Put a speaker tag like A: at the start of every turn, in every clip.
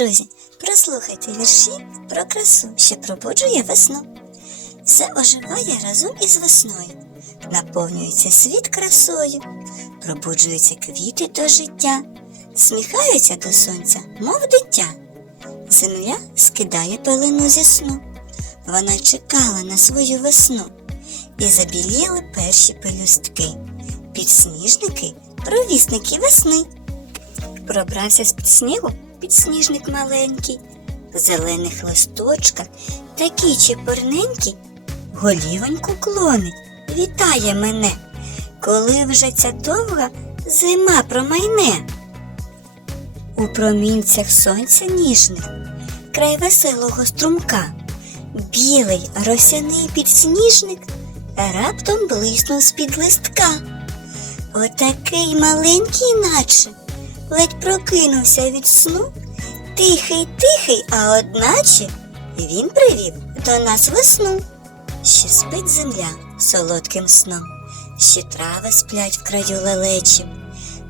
A: друзі, прослухайте вірші про красу, що пробуджує весну. Все оживає разом із весною, наповнюється світ красою, пробуджуються квіти до життя, сміхаються до сонця, мов дитя. Земля скидає пелену зі сну. Вона чекала на свою весну, і забіліли перші пелюстки, підсніжники, провісники весни. Пробрався з під снігу підсніжник маленький, в зелених листочках, такий чепурненький, голівоньку клонить, вітає мене, коли вже ця довга зима промайне. У промінцях сонця ніжних, край веселого струмка, білий росяний підсніжник раптом блиснув з-під листка. Отакий маленький, наче, ледь прокинувся від сну, тихий, тихий, а одначе він привів до нас весну. Ще спить земля солодким сном, ще трави сплять в краю лелечі,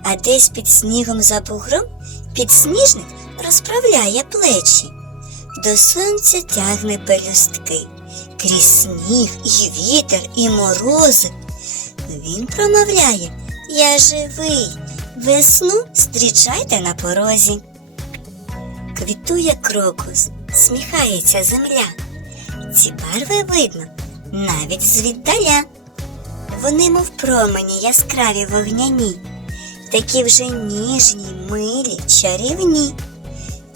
A: а десь під снігом за бугром підсніжник розправляє плечі. До сонця тягне пелюстки, крізь сніг і вітер, і морози. Він промовляє Я живий, весну зустрічайте на порозі. Квітує крокус, сміхається земля. Ці барви видно навіть звіддаля. Вони, мов промені яскраві вогняні, такі вже ніжні, милі, чарівні.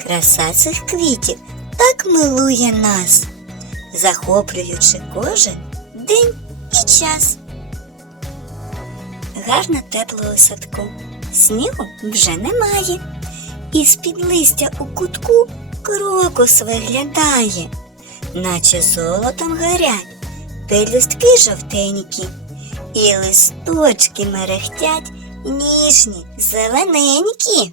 A: Краса цих квітів так милує нас, захоплюючи кожен день і час. Гарно тепло садку, снігу вже немає, і з-під листя у кутку крокус виглядає, наче золотом горять, пелюстки жовтенькі, і листочки мерехтять ніжні, зелененькі.